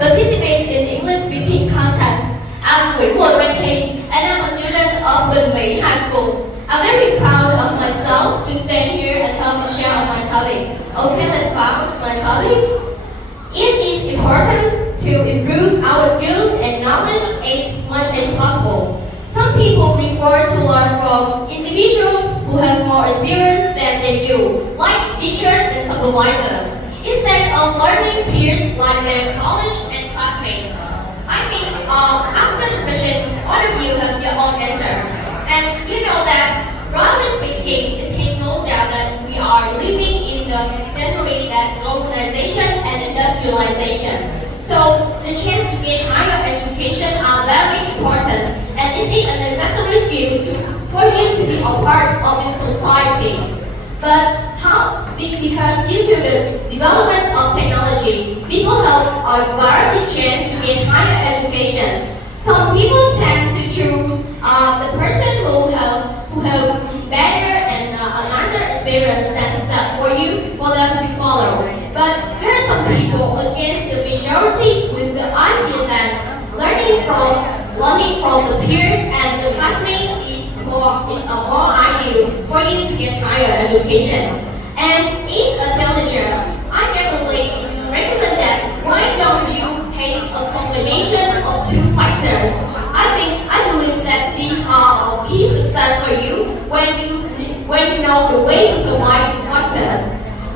participate in English speaking contest. I'm Nguyễn, and I'm a student of Bình High School. I'm very proud of myself to stand here and help me share on my topic. Okay, let's start my topic. It is important to improve our skills and knowledge as much as possible. Some people prefer to learn from individuals who have more experience than they do, like teachers and supervisors, instead of learning peers like their college and classmates. I think after the question, all of you have your own answer. And you know that, broadly speaking, it is no doubt that we are living in the century that globalization and industrialization. So the chance to get higher education are very important, and it is a necessary skill for you to be a part of this society. But how? Because due to the development of technology, people have a variety chance to get higher education. Some people tend to choose the person who have better and a nicer experience than set for them to follow. But there are some people against the majority with the idea that learning from the peers and the classmates is a more ideal for you to get higher education. And as a teenager, I definitely recommend that why don't you have a combination of two factors. I believe that these are a key success for you when you know the way to combine the factors.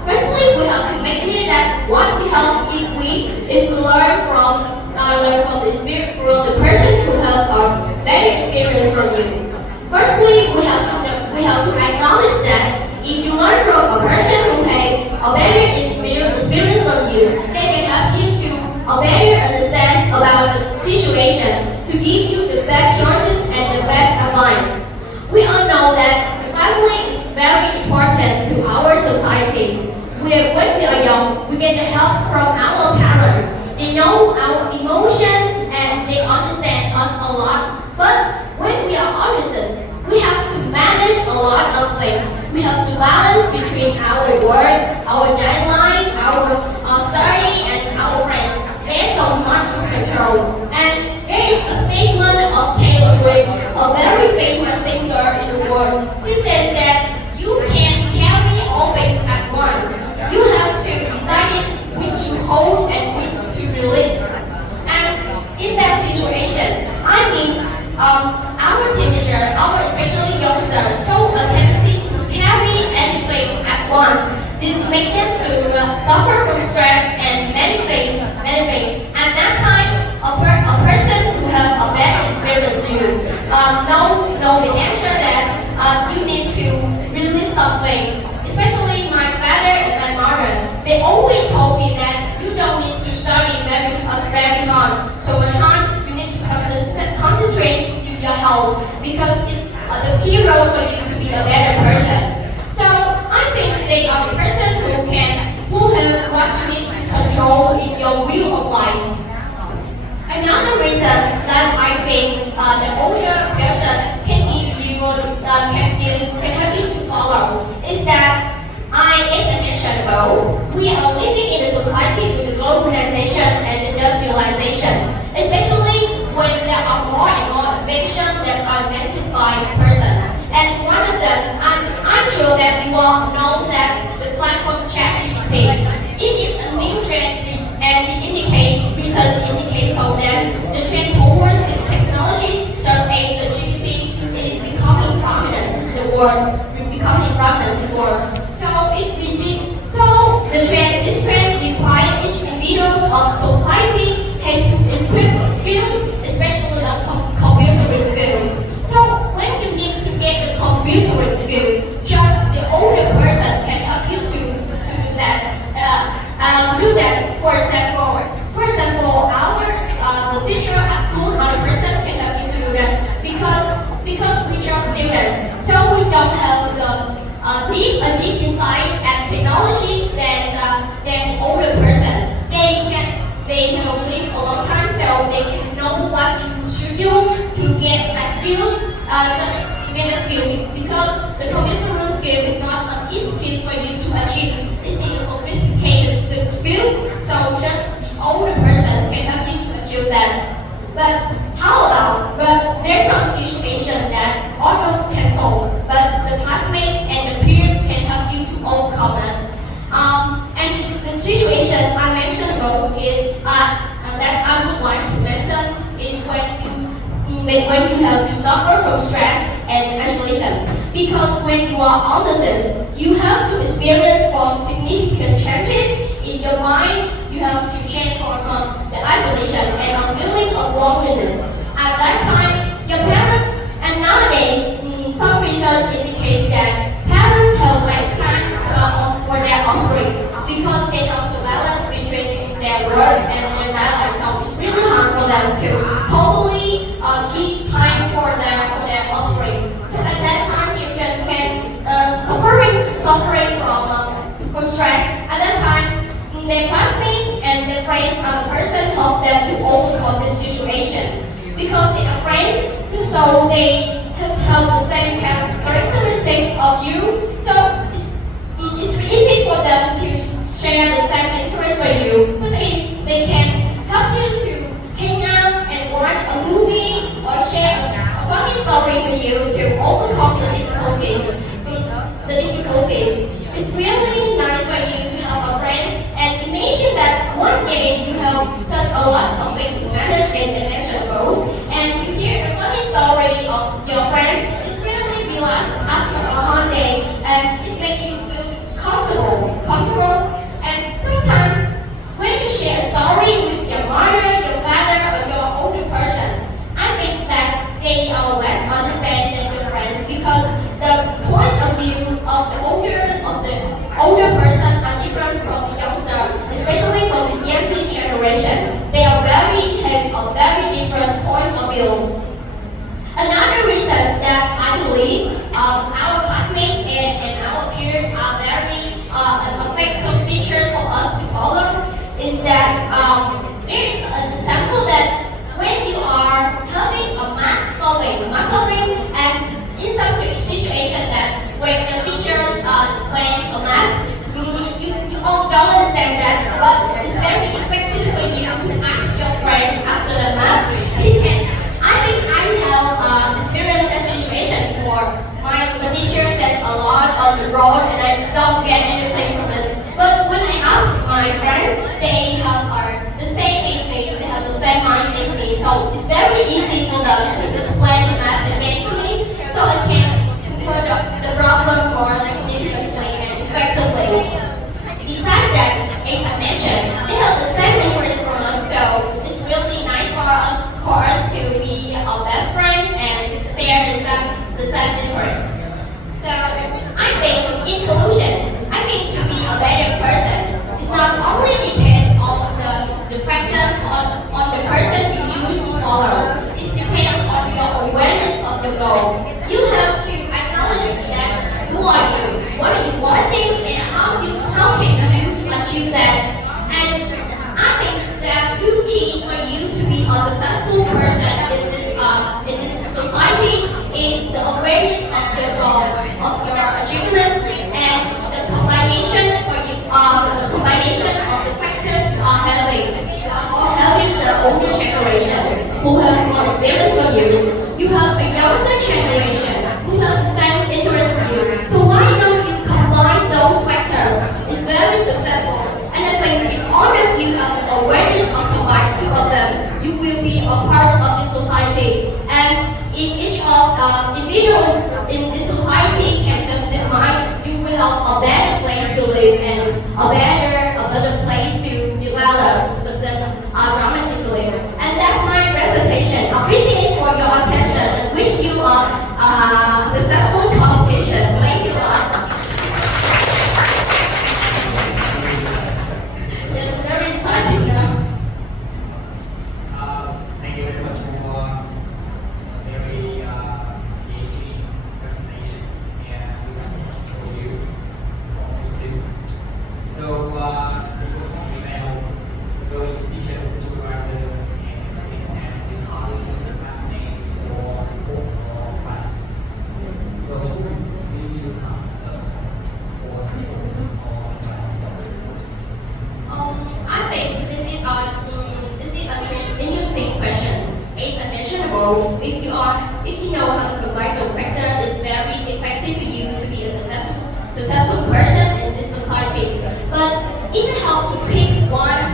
Firstly, we have to make clear that what we have if we learn from the person who have a better experience from you. Firstly, we have to acknowledge that if you learn from a person who has a better experience from you, they can help you to better understand about the situation, to give you the best choices and the best advice. We all know that family is very important to our society. When we are young, we get the help from our parents. They know our emotion and they understand us a lot. But when we are adolescents, we have to manage a lot of things. We have to balance between our work, our deadline, our study, and our friends. There's so much to control. And there is a statement of Taylor Swift, a very famous singer in the world. She says that you can't carry all things at once. You have to decide which to hold and which to release. And in that situation, our teenagers, especially youngsters, show a tendency to carry anything at once. This makes them to suffer from stress and many things. At that time, a person who has a better experience you know the answer that you need to release something. Especially my father and my mother, they always told me that you don't need to study very hard. So much hard, you need to concentrate to your health because it's the key role for you to be a better person. So I think they are the person who have what you need to control in your view of life. Another reason that I think the older person can help you to follow is that as I mentioned above, we are living in a society with globalization and industrialization, especially when there are more and more inventions that are invented by a person. And one of them, I'm sure that you all know that the platform ChatGPT. It is a new trend and research indicates so that the trend towards the technologies such as the GPT is becoming prominent in the world. This trend requires each individual of society has to equip skills, especially the computer skills. So when you need to get the computer skill, just the older person can help you to do that. For example, the teacher at school, another person can help you to do that because we just students, so we don't have the deep insight and technologies than the older person. They have lived a long time, so they can know what you should do to get a skill, because the computer skill is not an easy skill for you to achieve. This is a sophisticated skill, so just the older person can have But but there's some situation that adults can solve, but the classmates and the peers can help you to overcome it. And the situation I mentioned both is that I would like to mention is when you have to suffer from stress and isolation. Because when you are adolescent, you have to experience from significant changes in your mind. You have to change from the isolation and a feeling of loneliness. At that time, your parents, and nowadays, some research indicates that parents have less time for their offspring because they have to balance between their work and their dialogue. So it's really hard for them to totally give time for their offspring. So at that time, children can suffering from stress. At that time, their classmates and their friends are the person help them to overcome this situation because they are friends. So they just have the same characteristics of you. So it's easy for them to share the same interest for you. So they can help you to hang out and watch a movie or share a funny story for you to overcome the difficulties. It's really nice for you to have a friend, and imagine that one day you have such a lot of things to manage as I mentioned both, and you hear a funny story of your friends. It's really relaxed after a hard day, and it makes you feel comfortable. And sometimes when you share a story with your mother, your father, or your older person, I think that they are less understand than your friends because the point of view of the older person are different from the youngster, especially from the Gen Z generation. They have a very different point of view. Another reason that I believe our classmates and our peers are very effective teachers for us to follow is that there is an example that when you are having a math solving, and in some situation that when the teachers explain a math, you all don't understand that, but it's very effective for you to ask your friend after the math. I think I have experienced that situation before. My teacher said a lot on the road and I don't get anything from it. But when I ask my friends, they have the same as me, they have the same mind as me. So it's very easy for them to explain the math again for me, so I can convert the problem more significantly and effectively. Besides that, as I mentioned, they have the same interest from us, so it's really nice for us to be our best friend and share the same interest. So I think in conclusion, I think to be a better person, it's not only depends on the factors on the person you choose to follow. It depends on your awareness of your goal. You have to acknowledge that who are you, what are you wanting, and how can you achieve that. And I think there are two keys for you to be a successful person in this society is the awareness of your goal, of your achievement, and the combination of the factors you are having the older generation who have more experience from you. You have a younger generation who have the same interest from you. So why don't you combine those factors? It's very successful. And I think if all of you have the awareness of combine two of them, you will be a part of this society. And if each individual in this society can have their mind, you will have a better place to live and a better place to develop something dramatically. And that's my presentation. Appreciate for your attention and wish you a successful competition. Thank you a lot. It's very exciting now. Thank you very much for a very engaging presentation, and we have for you too. So we will go into teachers and supervisors and students to colleagues and classmates for support or advice. So we will come first for support or advice. I think this is an interesting question growth, if you know how to combine the factor, it's very effective for you to be a successful person in this society. But if I have to pick one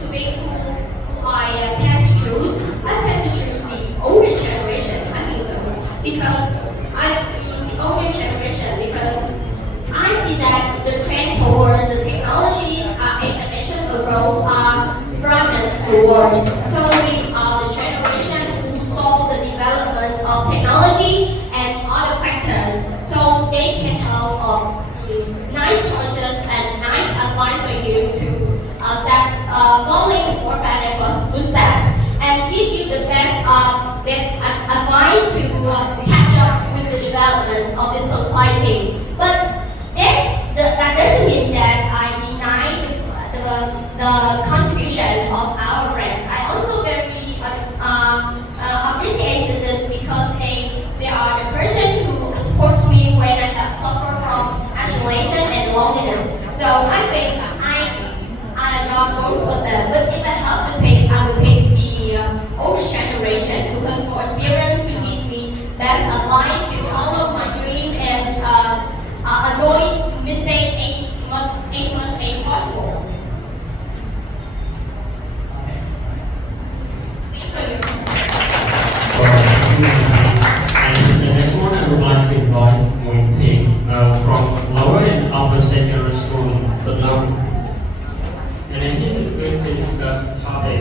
to pick who I tend to choose, I tend to choose the older generation. I think so because the older generation because I see that the trend towards the technologies, expansion of growth are prominent in the world. So these are the generation who saw the development of technology and other factors, so they can have nice choices and nice advice for you to start following the forefathers' footsteps and give you the best advice to catch up with the development of this society. But that doesn't mean that I deny the contribution of our friends. I also very appreciate this because they are the person who support me when I have suffered from isolation and loneliness. So I think I adore both of them. But if I have to pick, I will pick the older generation who has more experience to give me best advice to follow my dream and avoid mistakes as much as possible. And the next one I would like to invite Ting from lower and upper secondary school in Vietnam. And then he is going to discuss the topic